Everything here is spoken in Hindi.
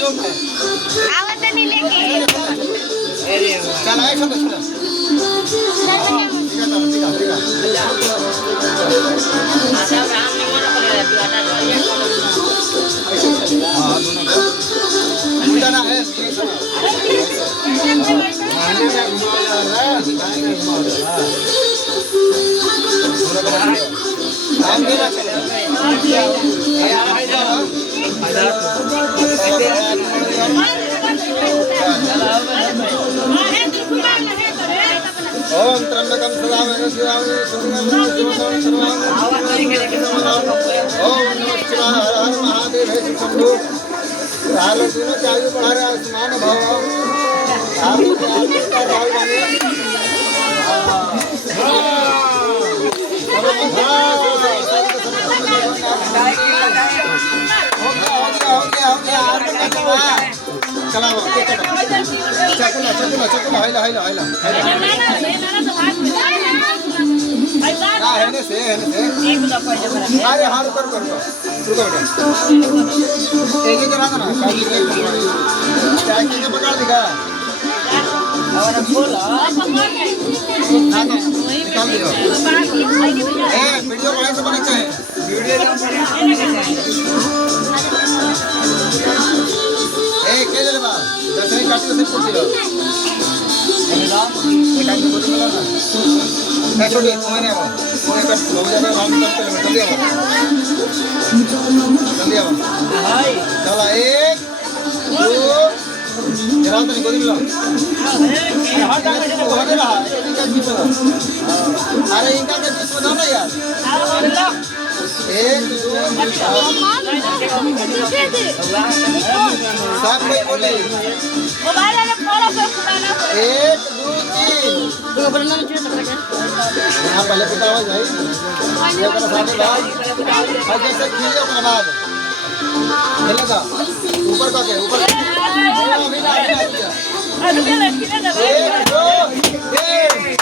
जो मैं आवत नहीं लेके चल आए छोटा छोटा ना है ओम त्र्यंबकं सदामय शिवाय सुंदरं शिवं सर्वं ओम नमः शिवाय हर हर महादेव हे शंभु हाल तीनों चायु बढ़ा रहा आसमान भाव आलू का भाव बने हो गया चला चकला हाइला है से अरे हाथ कर रुको एक एक रहा ना क्या पकड़ देगा और बोल ना निकाल दियो वीडियो बड़े से बना चाहिए के ले बा दसई काट के सिर्फ दियो ये काट के बोल ना मैं छोड़ी मैंने वो कट हो जाएगा हम कर जल्दी आओ हाय चला 1 2 जरा तो निकोल लो अरे इनका के बीच में ना यार 1 2 सब कोई बोले मोबाइल वाला फॉलो कर पुराना 1 2 3 तो बोलना नहीं चाहिए हां पहले पता हो जाए ये अपना साथे भाई जैसे खींचे अपना बाद ये लगा ऊपर का के ऊपर अभी ना दिया 1 2 3